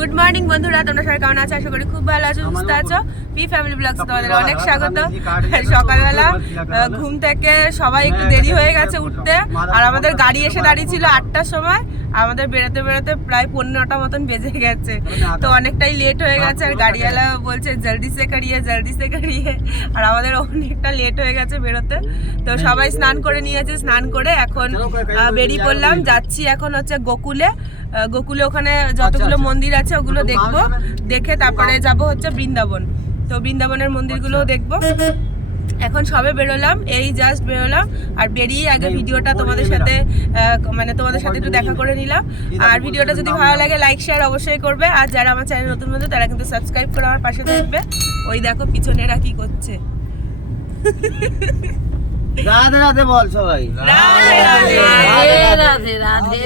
Good morning বন্ধুরা তোমরা সবাই কেমন আছো? আশা করি খুব ভালো আছো সুস্থ আছো। পি ফ্যামিলি ব্লগস তোমাদের অনেক স্বাগত। সকালবেলা ঘুম থেকে সবাই একটু দেরি হয়ে গেছে উঠতে। আর আমাদের গাড়ি এসে দাঁড়িয়েছিল আটটার সময়। আমাদের বেরোতে বেরোতে প্রায় পনেরোটা মতন বেজে গেছে। তো অনেকটাই লেট হয়ে গেছে আর গাড়িওয়ালা বলছে জলদি সে করিয়ে জলদি সে করিয়ে। আর আমাদের অনেকটা লেট হয়ে গেছে বেরোতে। তো সবাই স্নান করে নিয়েছে স্নান করে এখন বেরিয়ে পড়লাম। যাচ্ছি এখন হচ্ছে গোকুলে। গোকুলে ওখানে যতগুলো মন্দির আছে ওগুলো দেখব। দেখে তারপরে যাব হচ্ছে বৃন্দাবন। তো বৃন্দাবনের মন্দিরগুলোও দেখব। এখন সবে বেরোলাম এই জাস্ট বেরোলাম। আর বেরিয়ে আগে ভিডিওটা তোমাদের সাথে আহ, মানে তোমাদের সাথে একটু দেখা করে নিলাম। আর ভিডিওটা যদি ভালো লাগে লাইক শেয়ার অবশ্যই করবে। আর যারা আমার চ্যানেল নতুন বন্ধু তারা কিন্তু সাবস্ক্রাইব করে আমার পাশে থাকবে। ওই দেখো পিছনেরা কি করছে। রাধে রাধে বল সবাই। রাধে রাধে রাধে রাধে।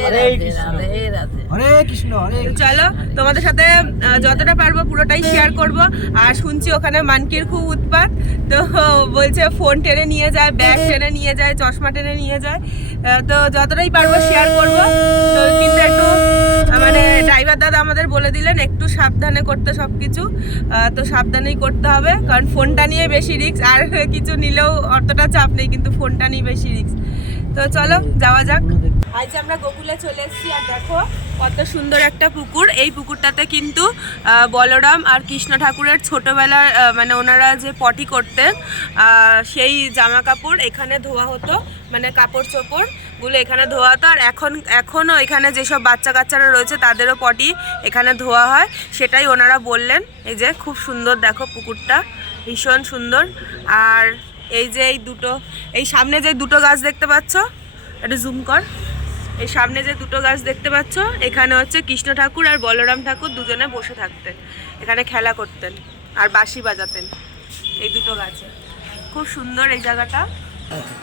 রাধে। হরে কৃষ্ণ চলো, তোমাদের সাথে যতটা পারব পুরোটাই শেয়ার করব। আর শুনছি ওখানে মানকির খুব উৎপাত। তো বলছে ফোন টেনে নিয়ে যায় ব্যাগ টেনে নিয়ে যায়, চশমা টেনে নিয়ে যায়। তো যতটাই পারব শেয়ার করব। তো কিন্তু একটু মানে ড্রাইভার দাদা আমাদের বলে দিলেন, একটু সাবধানে করতে সব কিছু তো সাবধানেই করতে হবে, কারণ ফোনটা নিয়ে বেশি রিস্ক আর কিছু নিলেও অতটা চাপ নেই, কিন্তু ফোনটা নিয়ে বেশি রিস্ক তো চলো, যাওয়া যাক। আজ আমরা গোকুলে চলে এসেছি আর দেখো কত সুন্দর একটা পুকুর। এই পুকুরটাতে কিন্তু বলরাম আর কৃষ্ণ ঠাকুরের ছোটবেলার মানে ওনারা যে পটি করতেন সেই জামা কাপড় এখানে ধোয়া হতো মানে কাপড় চোপড়গুলো এখানে ধোয়া হতো। আর এখন এখনও এখানে যেসব বাচ্চা কাচ্চারা রয়েছে তাদেরও পটি এখানে ধোয়া হয়। সেটাই ওনারা বললেন, এই যে খুব সুন্দর দেখো পুকুরটা, ভীষণ সুন্দর। আর এই যে এই দুটো, এই সামনে যে দুটো গাছ দেখতে পাচ্ছ, একটু জুম কর। এই সামনে যে দুটো গাছ দেখতে পাচ্ছ এখানে হচ্ছে কৃষ্ণ ঠাকুর আর বলরাম ঠাকুর দুজনে বসে থাকতেন এখানে খেলা করতেন আর বাঁশি বাজাতেন এই দুটো গাছে খুব সুন্দর এই জায়গাটা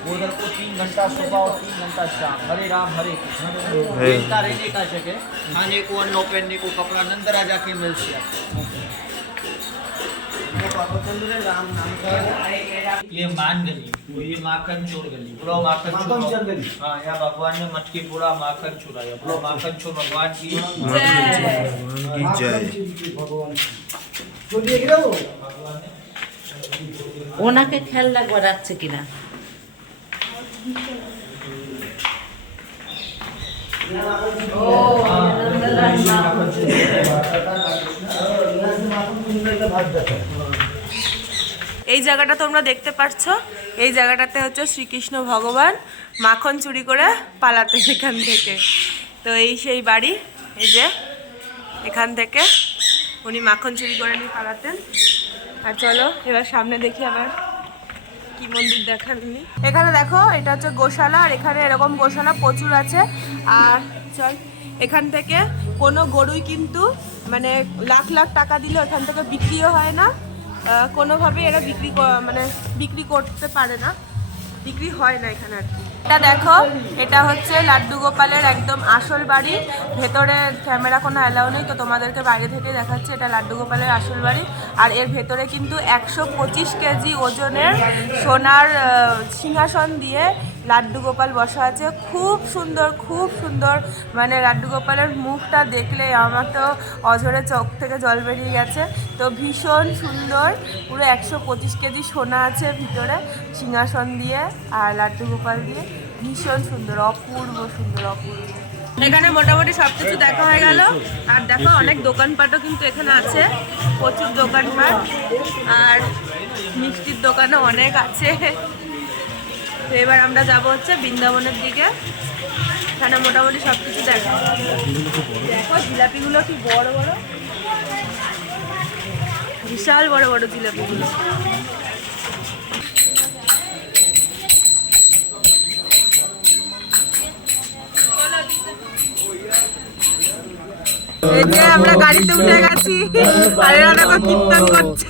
उधर को तीन घंटा सुबह और तीन घंटा शाम हरे राम हरे कृष्ण बेटा रहने का जगह खाने को अन्न पहनने को कपड़ा नंद राजा के मिल से ये मान गली और ये माखन चोर गली पूरा माखन चोर गली हाँ यहाँ भगवान ने मटकी पूरा माखन चुराया पूरा माखन चोर भगवान की ওনাকে খেয়াল লাগবে রাখছে কিনা এই জায়গাটা তোমরা দেখতে পাচ্ছ এই জায়গাটাতে হচ্ছে শ্রীকৃষ্ণ ভগবান মাখন চুরি করে পালাতে এখান থেকে। তো এই সেই বাড়ি, এই যে এখান থেকে উনি মাখন চুরি করে নিয়ে পালাতেন। আর চলো, এবার সামনে দেখি আবার কি মন্দির দেখান উনি। এখানে দেখো, এটা হচ্ছে গোশালা, আর এখানে এরকম গোশালা প্রচুর আছে। আর চল, এখান থেকে কোনো গরুই কিন্তু মানে লাখ লাখ টাকা দিলে এখান থেকে বিক্রিও হয় না। কোনোভাবেই এরা বিক্রি মানে বিক্রি করতে পারে না। বিক্রি হয় না এখানে আর এটা দেখো, এটা হচ্ছে লাড্ডু গোপালের একদম আসল বাড়ি। ভেতরে ক্যামেরা কোনো অ্যালাউ নেই, তো তোমাদেরকে বাইরে থেকে দেখাচ্ছে, এটা লাড্ডু গোপালের আসল বাড়ি। আর এর ভেতরে কিন্তু একশো পঁচিশ কেজি ওজনের সোনার সিংহাসন দিয়ে লাড্ডু গোপাল বসা আছে। খুব সুন্দর খুব সুন্দর। মানে লাড্ডু গোপালের মুখটা দেখলে আমার তো অঝরে চোখ থেকে জল বেরিয়ে গেছে। তো ভীষণ সুন্দর। পুরো একশো পঁচিশ কেজি সোনা আছে ভিতরে, সিংহাসন দিয়ে আর লাড্ডু গোপাল দিয়ে। ভীষণ সুন্দর, অপূর্ব সুন্দর, অপূর্ব। এখানে মোটামুটি সব কিছু দেখা হয়ে গেল। আর দেখো, অনেক দোকানপাটও কিন্তু এখানে আছে। প্রচুর দোকানপাট। আর মিষ্টির দোকানও অনেক আছে। তো এবার আমরা যাব হচ্ছে বৃন্দাবনের দিকে। এখানে মোটামুটি সব কিছু দেখা। দেখো, জিলাপিগুলো কি বড় বড়? বিশাল বড় বড় জিলাপিগুলো। যে আমরা গাড়িতে উঠে গেছি। আর এরা কীর্তন করছে।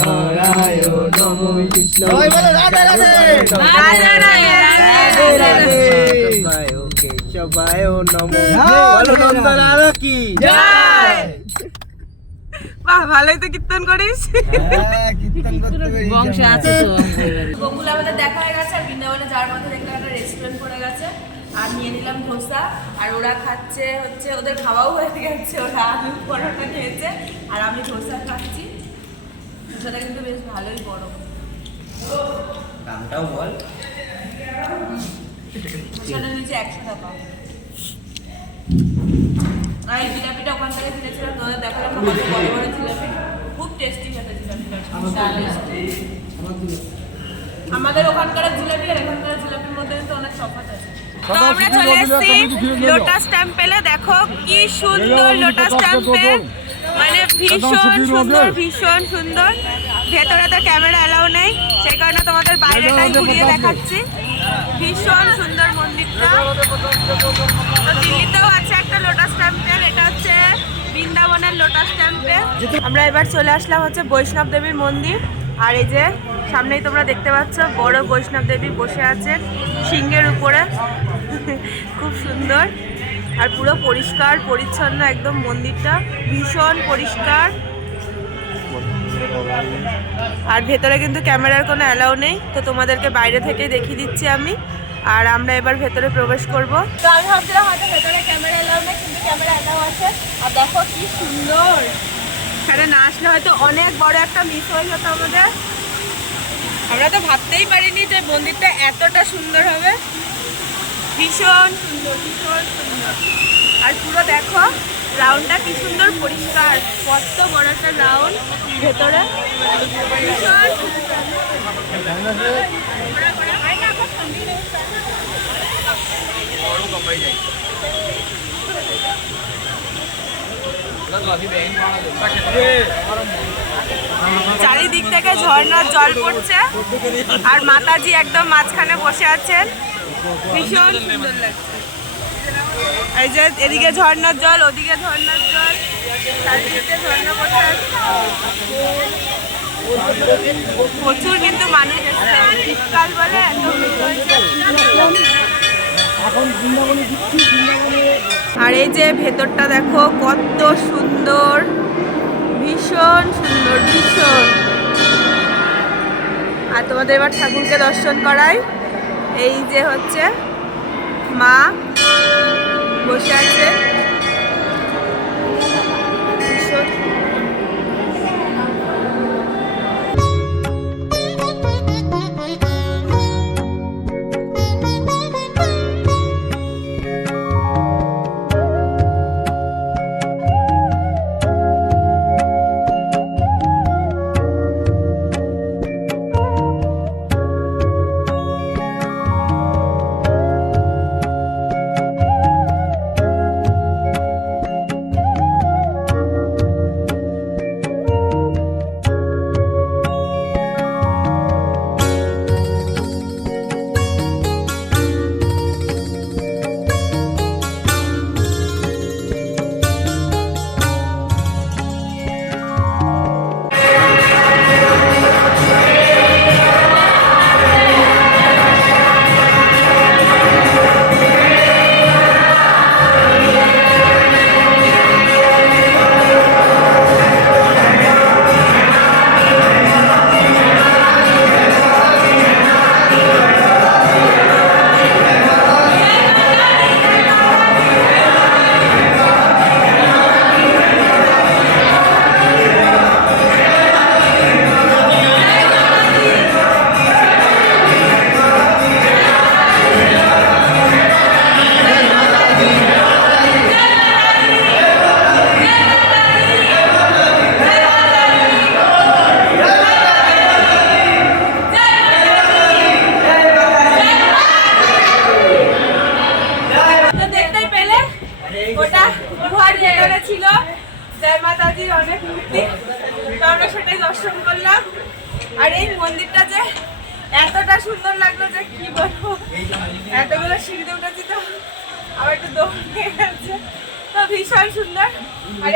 হরায় নমো কৃষ্ণ। রাধে রাধে। রাধে রাধে রাধে রাধে। কেশবায় নমো। বলো নন্দলাল কি? জয়। বাহ ভালোই তো কীর্তন করিস। হ্যাঁ, বংশ আছে তো গোকুল আমাদের দেখা হয়ে গেছে আর বৃন্দাবনে যাওয়ার মধ্যে দেখলাম একটা রেস্টুরেন্ট পড়ে গেছে। আর নিয়ে নিলাম ধোসা। আর ওরা খাচ্ছে হচ্ছে ওদের খাওয়াও হয়ে গেছে ওরা আলু পরোটা খেয়েছে। আর আমি ধোসা খাচ্ছি। কিন্তু বেশ ভালোই বড়। দামটাও বল। নিচে একশো টাকা। আর এই জিলাপিটা ওখান থেকে কিনেছিলাম তোদের দেখালাম বড় বড় জিলাপি। খুব টেস্টি খেতে জিলাপিটা আমাদের ওখানকার জিলাপি আর এখানকার জিলাপির মধ্যে অনেক তফাৎ আছে। তো আমরা চলে এসেছি লোটাস টেম্পেলে দেখো কি সুন্দর লোটাস টেম্পেল মানে ভীষণ সুন্দর ভীষণ সুন্দর। ভেতরে তো ক্যামেরা অ্যালাউ নেই সেই কারণে তোমাদের বাইরেটাই ঘুরিয়ে দেখাচ্ছি। ভীষণ সুন্দর মন্দিরটা। তো দিল্লিতেও আছে একটা লোটাস টেম্পেল এটা হচ্ছে বৃন্দাবনের লোটাস টেম্পেল আমরা এবার চলে আসলাম হচ্ছে বৈষ্ণব দেবীর মন্দির। আর এই যে সামনেই তোমরা দেখতে পাচ্ছ বড় বৈষ্ণব দেবী বসে আছে সিংহের উপরে। খুব সুন্দর। আর পুরো পরিষ্কার পরিচ্ছন্ন একদম মন্দিরটা ভীষণ পরিষ্কার। আর ভেতরে কিন্তু ক্যামেরার কোনো অ্যালাউ নেই তো তোমাদেরকে বাইরে থেকে দেখিয়ে দিচ্ছি আমি। আর আমরা এবার ভেতরে প্রবেশ করব। তো আমি ভাবছিলাম হয়তো ভেতরে ক্যামেরা অ্যালাউ নেই কিন্তু ক্যামেরা অ্যালাউ আছে। আর দেখো কি সুন্দর। এখানে না আসলে হয়তো অনেক বড় একটা মিস হয়ে যেত আমাদের। আমরা তো ভাবতেই পারিনি যে মন্দিরটা এতটা সুন্দর হবে। ভীষণ সুন্দর ভীষণ সুন্দর। আর পুরো দেখো রাউন্ডটা কি সুন্দর পরিষ্কার। কত বড় একটা রাউন্ড ভেতরে। চারিদিক থেকে ঝর্ণার জল পড়ছে। আর মাতাজি একদম মাঝখানে বসে আছেন। ভীষণ সুন্দর লাগছে। এই যে এদিকে ঝর্ণার জল, ওদিকে ঝর্ণার জল। প্রচুর কিন্তু মানুষ শীতকাল বলে আর এই যে ভেতরটা দেখো, কত সুন্দর। ভীষণ সুন্দর, ভীষণ। আর তোমাদের এবার ঠাকুরকে দর্শন করাই। এই যে হচ্ছে মা বসে আছে।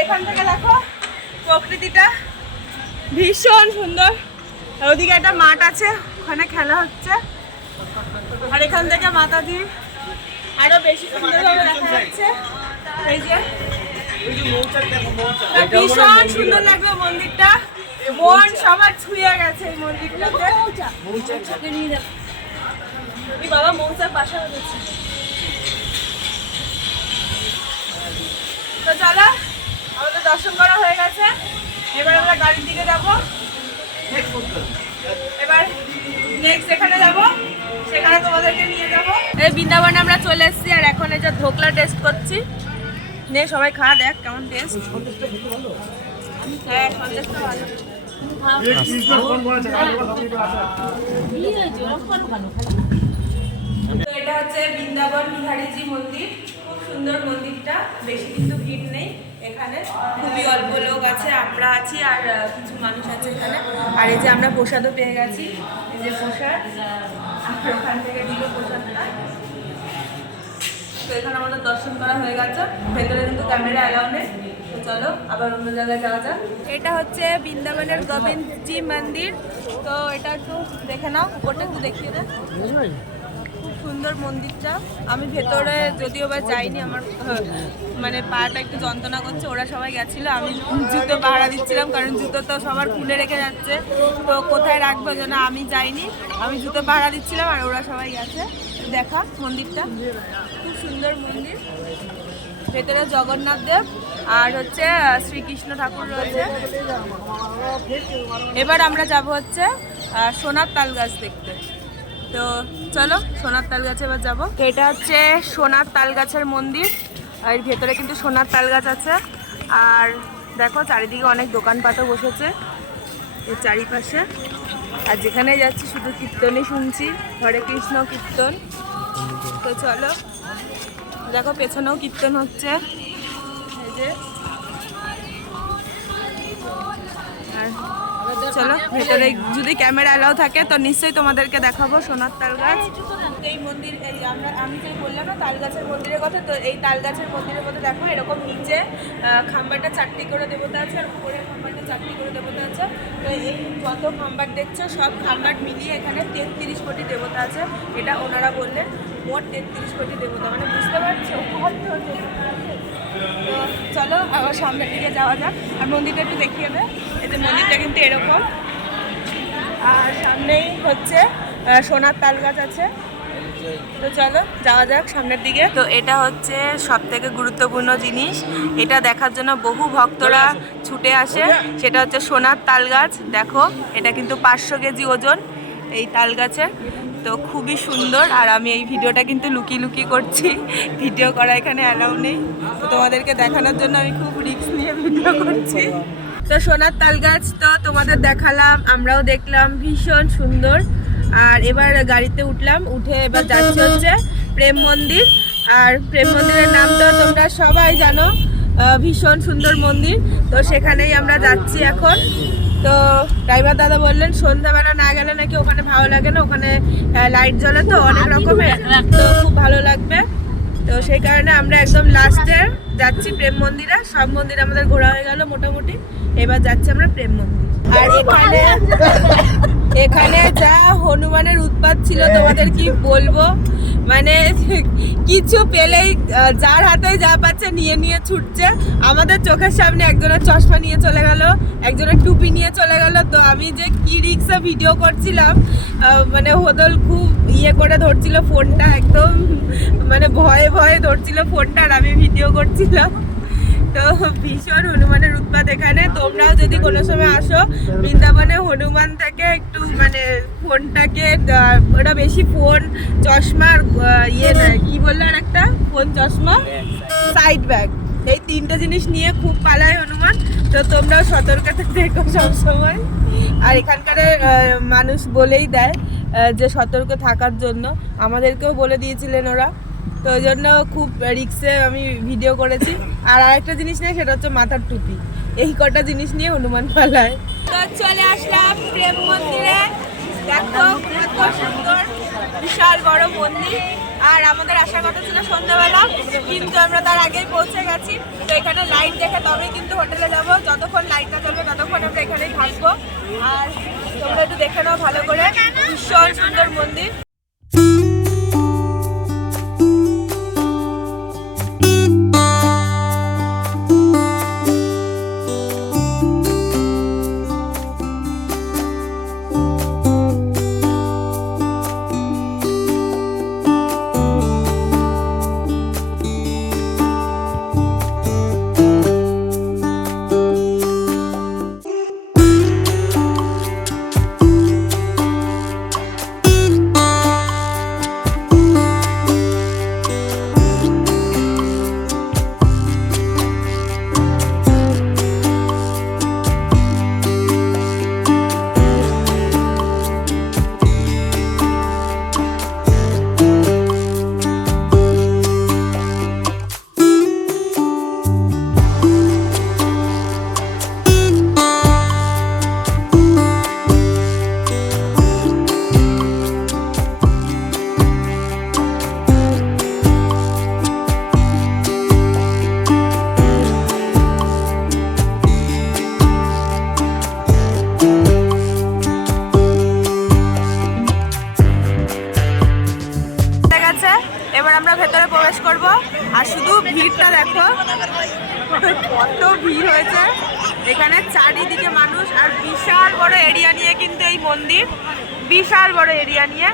এখান থেকে দেখো, প্রকৃতিটা ভীষণ সুন্দর। আর ওদিকে একটা মাঠ আছে, ওখানে খেলা হচ্ছে। আর এখান থেকে মাথা দিয়ে আরও বেশি সুন্দরভাবে দেখা যাচ্ছে। এই যে ভীষণ সুন্দর লাগল মন্দিরটা। মন সবার ছুঁয়ে গেছে এই মন্দিরটাতে। বাবা মৌচার বাসা হচ্ছে তো চলো দর্শন করা হয়ে গেছে। এবার আমরা গাড়ির দিকে যাব। এবার নেক্সট যেখানে যাব সেখানে তোমাদেরকে নিয়ে যাব। এই বৃন্দাবনে আমরা চলে এসেছি আর এখন এই যে ধোকলা টেস্ট করছি। নে সবাই খাওয়া দেখ কেমন টেস্ট হ্যাঁ সন্দেশটা ভালো। এটা হচ্ছে বৃন্দাবন বিহারীজি মন্দির। খুব সুন্দর মন্দিরটা বেশি কিন্তু ভিড় নেই। এখানে খুবই অল্প লোক আছে, আমরা আছি আর কিছু মানুষ আছে এখানে। আর এই যে আমরা প্রসাদও পেয়ে গেছি, এই যে প্রসাদ। আর ওখান থেকে দিল প্রসাদটা। তো এখানে আমাদের দর্শন করা হয়ে গেছে। ভেতরে কিন্তু ক্যামেরা অ্যালাউ নেই। চলো, আবার অন্য জায়গায় যাওয়া যাক। এটা হচ্ছে বৃন্দাবনের গোবিন্দজি মন্দির। তো এটা একটু দেখে নাও ওটা একটু দেখিয়ে দে। খুব সুন্দর মন্দিরটা। আমি ভেতরে যদিও বা যাইনি, আমার মানে পাটা একটু যন্ত্রণা করছে, ওরা সবাই গেছিল, আমি জুতো পাহারা দিচ্ছিলাম, কারণ জুতো তো সবার খুলে রেখে যাচ্ছে। তো কোথায় রাখব যেন আমি যাইনি, আমি জুতো পাহারা দিচ্ছিলাম আর ওরা সবাই গেছে। দেখা মন্দিরটা। খুব সুন্দর মন্দির। ভেতরে জগন্নাথ দেব আর হচ্ছে, শ্রীকৃষ্ণ ঠাকুর রয়েছে। এবার আমরা যাব হচ্ছে সোনার তাল গাছ দেখতে। তো চলো সোনার তাল গাছে এবার যাব। এটা হচ্ছে সোনার তাল গাছের মন্দির, আর ভেতরে কিন্তু সোনার তাল গাছ আছে। আর দেখো চারিদিকে অনেক দোকানপাটও বসেছে এর চারিপাশে। আর যেখানে যাচ্ছি শুধু কীর্তনই শুনছি, হরে কৃষ্ণ কীর্তন। তো চলো, দেখো পেছনেও কীর্তন হচ্ছে। এই যে আর চলো, ভেতরে যদি ক্যামেরা অ্যালাউ থাকে, তো নিশ্চয়ই তোমাদেরকে দেখাবো সোনার তাল গাছ। এই মন্দির, এই আমরা, আমি যে বললাম না তাল গাছের মন্দিরের কথা, তো এই তাল গাছের মন্দিরের কথা দেখো, এরকম নিচে খাম্বাটা চারটি করে দেবতা আছে আর উপরে খাম্বাটা চারটি করে দেবতা আছে। তো এই যত খাম্বার দেখছ, সব খাম্বার মিলিয়ে এখানে তেত্রিশ কোটি দেবতা আছে, এটা ওনারা বললেন, মোট তেত্রিশ কোটি দেবতা। মানে বুঝতে পারছ? তো চলো, আবার সামনের দিকে যাওয়া যাক, আর মন্দিরটা একটু দেখিয়ে দে। এতে মন্দিরটা কিন্তু এরকম। আর সামনেই হচ্ছে সোনার তাল গাছ আছে। তো চলো যাওয়া যাক সামনের দিকে। তো এটা হচ্ছে সব থেকে গুরুত্বপূর্ণ জিনিস। এটা দেখার জন্য বহু ভক্তরা ছুটে আসে। সেটা হচ্ছে সোনার তাল গাছ। দেখো এটা কিন্তু পাঁচশো কেজি ওজন এই তাল গাছের। তো খুবই সুন্দর। আর আমি এই ভিডিওটা কিন্তু লুকি লুকি করছি। ভিডিও করা এখানে অ্যালাউ নেই। তো তোমাদেরকে দেখানোর জন্য আমি খুব রিস্ক নিয়ে ভিডিও করছি। তো সোনার তাল গাছ তো তোমাদের দেখালাম, আমরাও দেখলাম, ভীষণ সুন্দর। আর এবার গাড়িতে উঠলাম, উঠে এবার যাচ্ছে হচ্ছে প্রেম মন্দির। আর প্রেম মন্দিরের নাম তো তোমরা সবাই জানো ভীষণ সুন্দর মন্দির। তো সেখানেই আমরা যাচ্ছি এখন। তো ড্রাইভার দাদা বললেন, সন্ধ্যাবেলা না গেলে নাকি ওখানে ভালো লাগে না, ওখানে লাইট জ্বলে তো অনেক রকমের, তো খুব ভালো লাগবে। তো সেই কারণে আমরা একদম লাস্টে যাচ্ছি প্রেম মন্দিরে। সব মন্দির আমাদের ঘোরা হয়ে গেল মোটামুটি। এবার যাচ্ছি আমরা প্রেম মন্দির। আর এখানে এখানে যা হনুমানের উৎপাত ছিল তোমাদের কি বলব? মানে কিছু পেলেই যার হাতে যা পাচ্ছে নিয়ে নিয়ে ছুটছে। আমাদের চোখের সামনে একজনের চশমা নিয়ে চলে গেল, একজনের টুপি নিয়ে চলে গেল। তো আমি যে কি রিক্সা ভিডিও করছিলাম মানে হোদল খুব ইয়ে করে ধরছিল ফোনটা, একদম মানে ভয়ে ভয়ে ধরছিল ফোনটা আর আমি ভিডিও করছিলাম। তো ভীষণ হনুমানের উৎপাত এখানে। তোমরাও যদি কোনো সময় আসো, বৃন্দাবনে হনুমান থেকে একটু মানে ফোনটাকে ওটা বেশি ফোন, চশমা আর ইয়ে নেয়। কি বলল আর একটা ফোন, চশমা? Side bag. এই তিনটে জিনিস নিয়ে খুব পালায় হনুমান। তো তোমরাও সতর্কতা দেখো সবসময়। আর এখানকার মানুষ বলেই দেয় যে সতর্ক থাকার জন্য। আমাদেরকেও বলে দিয়েছিলেন ওরা। তো ওই জন্য খুব রিক্সে আমি ভিডিও করেছি। আর আরেকটা জিনিস নিয়ে, সেটা হচ্ছে মাথার টুপি। এই কটা জিনিস নিয়ে হনুমান পালায়। তো চলে আসলাম প্রেম মন্দিরে। দেখো কত সুন্দর, বিশাল বড় মন্দির। আর আমাদের আসার কথা ছিল সন্ধ্যাবেলা, কিন্তু আমরা তার আগেই পৌঁছে গেছি। তো এখানে লাইট দেখে তবেই কিন্তু হোটেলে যাব। যতক্ষণ লাইটটা জ্বলবে, ততক্ষণ আমরা এখানেই থাকব। আর তোমরা একটু দেখে নাও ভালো করে। ভীষণ সুন্দর মন্দির। শুধু ভিড়টা দেখো। কত ভিড় হয়েছে। এখানে চারিদিকে মানুষ আর বিশাল বড় এরিয়া নিয়ে কিন্তু এই মন্দির। বিশাল বড় এরিয়া নিয়ে।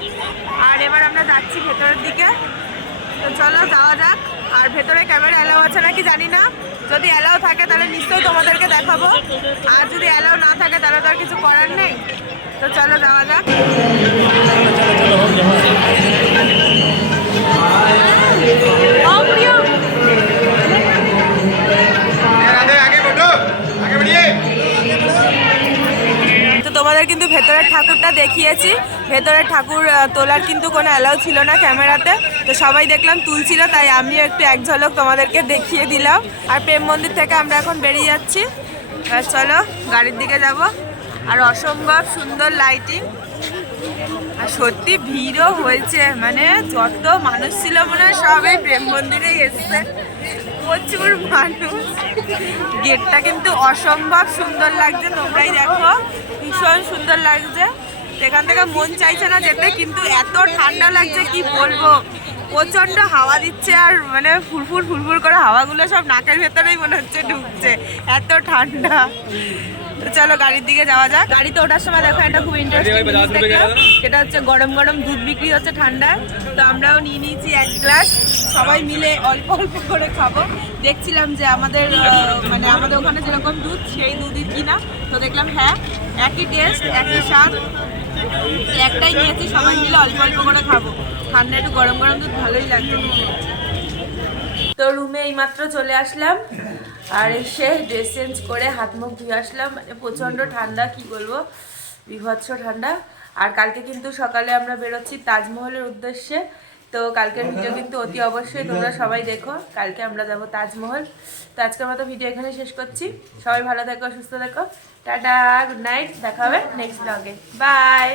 আর এবার আমরা যাচ্ছি ভেতরের দিকে। তো চলো যাওয়া যাক। আর ভেতরে ক্যামেরা অ্যালাউ আছে নাকি জানি না। যদি অ্যালাউ থাকে তাহলে নিশ্চয়ই তোমাদেরকে দেখাবো। আর যদি অ্যালাউ না থাকে তাহলে তো আর কিছু করার নেই। তো চলো যাওয়া যাক। তোমাদের কিন্তু ভেতরের ঠাকুরটা দেখিয়েছি। ভেতরের ঠাকুর তোলার কিন্তু কোনো অ্যালাউ ছিল না ক্যামেরাতে। তো সবাই দেখলাম তুলছিল, তাই আমিও একটু এক ঝলক তোমাদেরকে দেখিয়ে দিলাম। আর প্রেম মন্দির থেকে আমরা এখন বেরিয়ে যাচ্ছি। চলো গাড়ির দিকে যাব। আর অসম্ভব সুন্দর লাইটিং আর সত্যি ভিড়ও হয়েছে মানে যত মানুষ ছিল মনে হয় সবাই প্রেম মন্দিরেই এসছে। প্রচুর মানুষ। গেটটা কিন্তু অসম্ভব সুন্দর লাগছে, তোমরাই দেখো। ভীষণ সুন্দর লাগছে। এখান থেকে মন চাইছে না যেতে, কিন্তু এত ঠান্ডা লাগছে, কি বলব? প্রচণ্ড হাওয়া দিচ্ছে আর মানে ফুরফুর ফুরফুর করে হাওয়াগুলো সব নাকের ভেতরেই মনে হচ্ছে ঢুকছে, এত ঠান্ডা। তো চলো গাড়ির দিকে যাওয়া যাক। গাড়িতে ওঠার সময় দেখো একটা খুব ইন্টারেস্টিং সেটা হচ্ছে গরম গরম দুধ বিক্রি হচ্ছে ঠান্ডা তো আমরাও নিয়ে নিয়েছি এক গ্লাস সবাই মিলে অল্প অল্প করে খাব। দেখছিলাম যে আমাদের মানে আমাদের ওখানে যেরকম দুধ সেই দুধই কিনা। তো দেখলাম হ্যাঁ একই টেস্ট একই স্বাদ। একটাই নিয়েছি সবাই মিলে অল্প অল্প করে খাব। ঠান্ডা একটু গরম গরম দুধ ভালোই লাগছে। তো রুমে এইমাত্র চলে আসলাম। আর এসে ড্রেস চেঞ্জ করে হাত মুখ ধুয়ে আসলাম। মানে প্রচণ্ড ঠান্ডা, কি বলব? বিভৎস ঠান্ডা। আর কালকে কিন্তু সকালে আমরা বেরোচ্ছি তাজমহলের উদ্দেশ্যে। তো কালকের ভিডিও কিন্তু অতি অবশ্যই তোমরা সবাই দেখো। কালকে আমরা যাব তাজমহল। তো আজকের মতো ভিডিও এখানে শেষ করছি। সবাই ভালো থেকো, সুস্থ থেকো। টাটা গুড নাইট দেখা হবে নেক্সট ব্লগে বাই